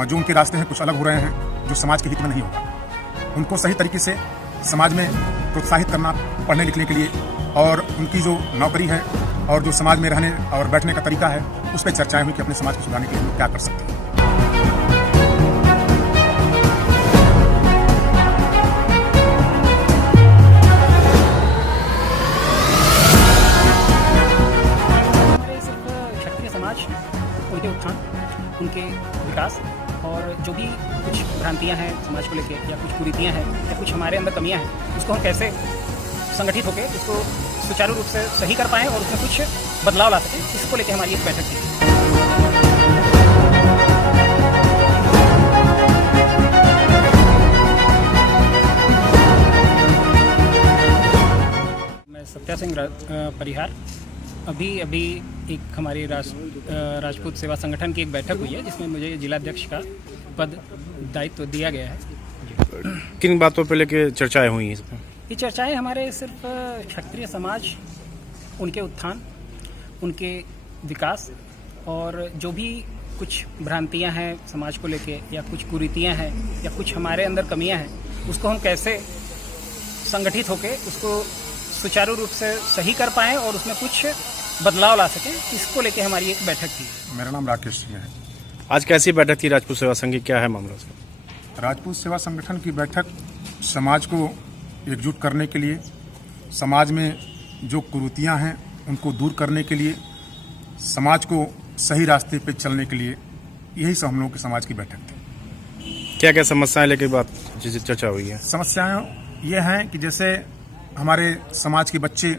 जो उनके रास्ते हैं कुछ अलग हो रहे हैं, जो समाज के हित में नहीं होगा। उनको सही तरीके से समाज में प्रोत्साहित करना पढ़ने लिखने के लिए, और उनकी जो नौकरी है और जो समाज में रहने और बैठने का तरीका है उस पर चर्चाएं हुई कि अपने समाज को सुधारने के लिए हम लोग क्या कर सकते हैं। क्षत्रिय समाज, उनके उत्थान, उनके विकास और जो भी कुछ भ्रांतियां हैं समाज को लेके या कुछ कुरीतियां हैं या कुछ हमारे अंदर कमियां हैं, उसको हम कैसे संगठित होकर उसको सुचारू रूप से सही कर पाएँ और उसमें कुछ बदलाव ला सकें, इसको लेके हमारी एक बैठक थी। मैं सत्या सिंह परिहार। अभी एक हमारी राजपूत सेवा संगठन की एक बैठक हुई है जिसमें मुझे जिलाध्यक्ष का पद दायित्व दिया गया है। किन बातों पे लेके चर्चाएं हुई इसमें? ये चर्चाएं हमारे सिर्फ क्षत्रिय समाज, उनके उत्थान, उनके विकास और जो भी कुछ भ्रांतियां हैं समाज को लेके या कुछ कुरीतियां हैं या कुछ हमारे अंदर कमियां हैं, उसको हम कैसे संगठित होकर उसको सुचारू रूप से सही कर पाएँ और उसमें कुछ बदलाव ला सकें, इसको लेके हमारी एक बैठक थी। मेरा नाम राकेश सिंह है। आज कैसी बैठक थी राजपूत सेवा संघ की, क्या है मामला उसका? राजपूत सेवा संगठन की बैठक समाज को एकजुट करने के लिए, समाज में जो कुरीतियां हैं उनको दूर करने के लिए, समाज को सही रास्ते पे चलने के लिए, यही सब हम लोगों के समाज की बैठक थी। क्या क्या समस्याएं लेके बात चर्चा हुई है? समस्याएं ये हैं कि जैसे हमारे समाज के बच्चे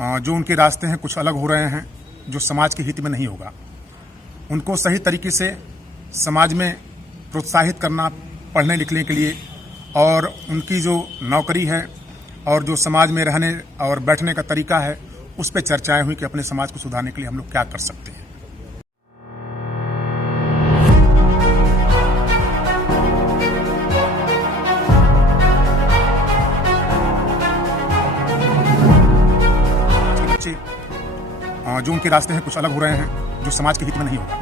जो उनके रास्ते हैं कुछ अलग हो रहे हैं, जो समाज के हित में नहीं होगा, उनको सही तरीके से समाज में प्रोत्साहित करना पढ़ने लिखने के लिए, और उनकी जो नौकरी है और जो समाज में रहने और बैठने का तरीका है उस पर चर्चाएं हुई कि अपने समाज को सुधारने के लिए हम लोग क्या कर सकते हैं। बच्चे जो उनके रास्ते हैं कुछ अलग हो रहे हैं, जो समाज के हित में नहीं होगा,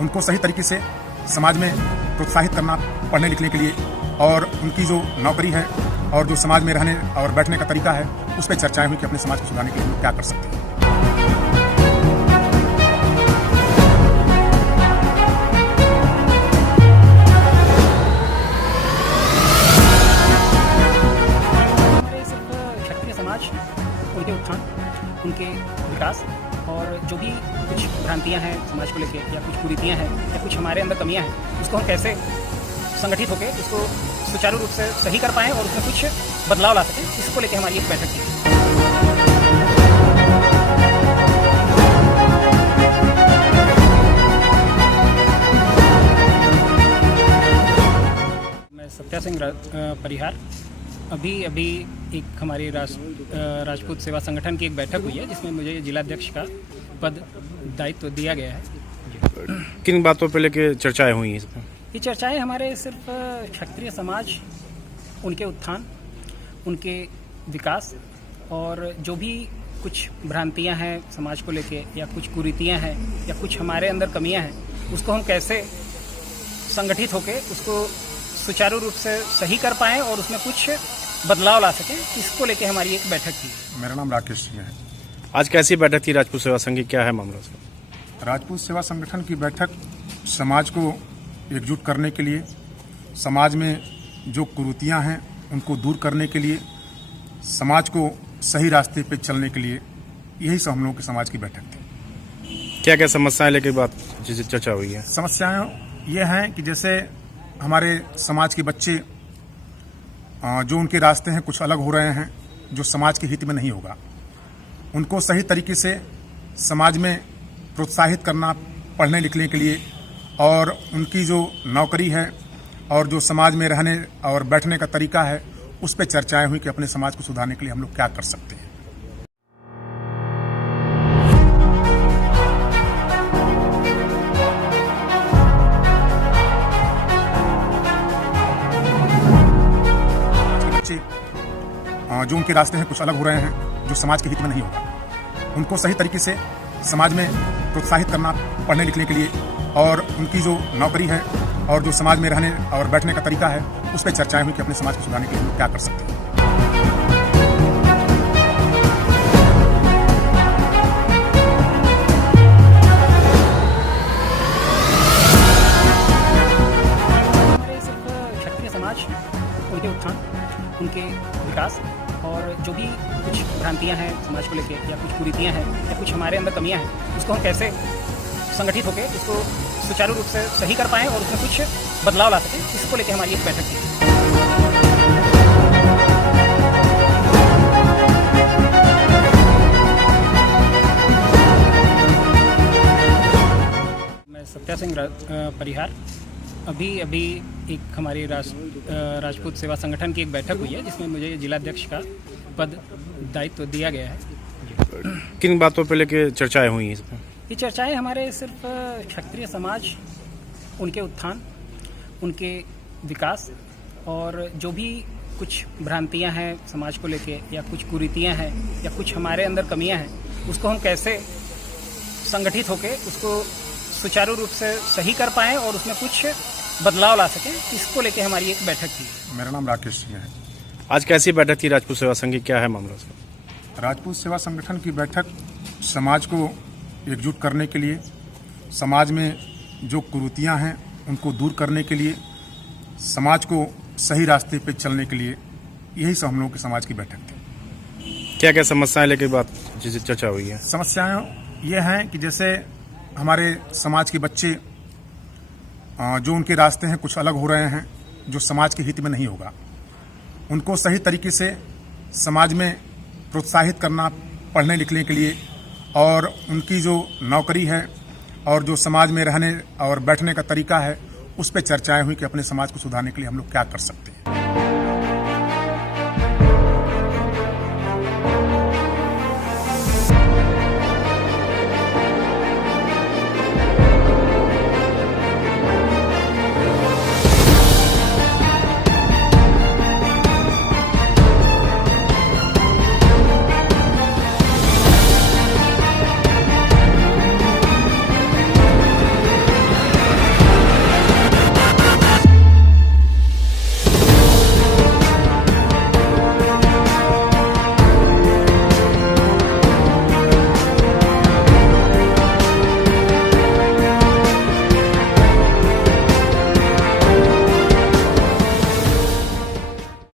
उनको सही तरीके से समाज में प्रोत्साहित करना पढ़ने लिखने के लिए, और उनकी जो नौकरी है और जो समाज में रहने और बैठने का तरीका है उस पर चर्चाएं हुई कि अपने समाज को सुधारने के लिए हम लोग क्या कर सकते हैं। क्षत्रिय समाज, उनके उत्थान, उनके विकास और जो भी कुछ भ्रांतियां हैं समाज को लेके या कुछ कुरीतियां हैं या कुछ हमारे अंदर कमियां हैं, उसको हम कैसे संगठित होकर उसको सुचारू रूप से सही कर पाएँ और उसमें कुछ बदलाव ला सकें, इसको लेके हमारी एक बैठक थी। मैं सत्या सिंह परिहार। अभी एक हमारी राजपूत सेवा संगठन की एक बैठक हुई है जिसमें मुझे जिलाध्यक्ष का पद दायित्व दिया गया है। किन बातों पे लेके चर्चाएं हुई इसमें? ये चर्चाएं हमारे सिर्फ क्षत्रिय समाज, उनके उत्थान, उनके विकास और जो भी कुछ भ्रांतियां हैं समाज को लेके या कुछ कुरीतियां हैं या कुछ हमारे अंदर कमियां हैं, उसको हम कैसे संगठित होकर उसको सुचारू रूप से सही कर पाएँ और उसमें कुछ बदलाव ला सकें, इसको लेके हमारी एक बैठक थी। मेरा नाम राकेश सिंह है। आज कैसी बैठक थी राजपूत सेवा संघ की, क्या है मामला उसका? राजपूत सेवा संगठन की बैठक समाज को एकजुट करने के लिए, समाज में जो कुरीतियां हैं उनको दूर करने के लिए, समाज को सही रास्ते पे चलने के लिए, यही सब हम लोगों के समाज की बैठक थी। क्या क्या समस्याएं लेके बात चर्चा हुई है? समस्याएं ये हैं कि जैसे हमारे समाज के बच्चे जो उनके रास्ते हैं कुछ अलग हो रहे हैं, जो समाज के हित में नहीं होगा, उनको सही तरीके से समाज में प्रोत्साहित करना पढ़ने लिखने के लिए, और उनकी जो नौकरी है और जो समाज में रहने और बैठने का तरीका है उस पर चर्चाएं हुई कि अपने समाज को सुधारने के लिए हम लोग क्या कर सकते हैं। बच्चे जो उनके रास्ते हैं कुछ अलग हो रहे हैं, जो समाज के हित में नहीं होगा, उनको सही तरीके से समाज में प्रोत्साहित करना पढ़ने लिखने के लिए, और उनकी जो नौकरी है और जो समाज में रहने और बैठने का तरीका है उस पर चर्चाएं हुई कि अपने समाज को सुधारने के लिए हम लोग क्या कर सकते हैं। हमारे सिर्फ क्षत्रिय समाज, उनके उत्थान, उनके विकास और जो भी कुछ भ्रांतियां हैं समाज को लेके या कुछ कुरीतियां हैं या कुछ हमारे अंदर कमियां हैं, उसको हम कैसे संगठित होकर उसको सुचारू रूप से सही कर पाएं और उसमें कुछ बदलाव ला सकें, इसको लेके हमारी एक बैठक थी। मैं सत्या सिंह परिहार अभी एक हमारी राजपूत सेवा संगठन की एक बैठक हुई है जिसमें मुझे जिलाध्यक्ष का पद दायित्व दिया गया है। किन बातों पे लेके चर्चाएं हुई इसमें? ये चर्चाएं हमारे सिर्फ क्षत्रिय समाज, उनके उत्थान, उनके विकास और जो भी कुछ भ्रांतियां हैं समाज को लेके या कुछ कुरीतियां हैं या कुछ हमारे अंदर कमियां हैं, उसको हम कैसे संगठित होकर उसको सुचारू रूप से सही कर पाएं और उसमें कुछ बदलाव ला सकें, इसको लेके हमारी एक बैठक थी। मेरा नाम राकेश सिंह है। आज कैसी बैठक थी राजपूत सेवा संघ की, क्या है मामला सर? राजपूत सेवा संगठन की बैठक समाज को एकजुट करने के लिए, समाज में जो कुरीतियां हैं उनको दूर करने के लिए, समाज को सही रास्ते पे चलने के लिए, यही सब हम लोगों की समाज की बैठक थी। क्या क्या समस्याएं लेके बात जिससे चर्चा हुई है? समस्याएं ये हैं कि जैसे हमारे समाज के बच्चे जो उनके रास्ते हैं कुछ अलग हो रहे हैं, जो समाज के हित में नहीं होगा, उनको सही तरीके से समाज में प्रोत्साहित करना पढ़ने लिखने के लिए, और उनकी जो नौकरी है और जो समाज में रहने और बैठने का तरीका है उस पर चर्चाएं हुई कि अपने समाज को सुधारने के लिए हम लोग क्या कर सकते हैं।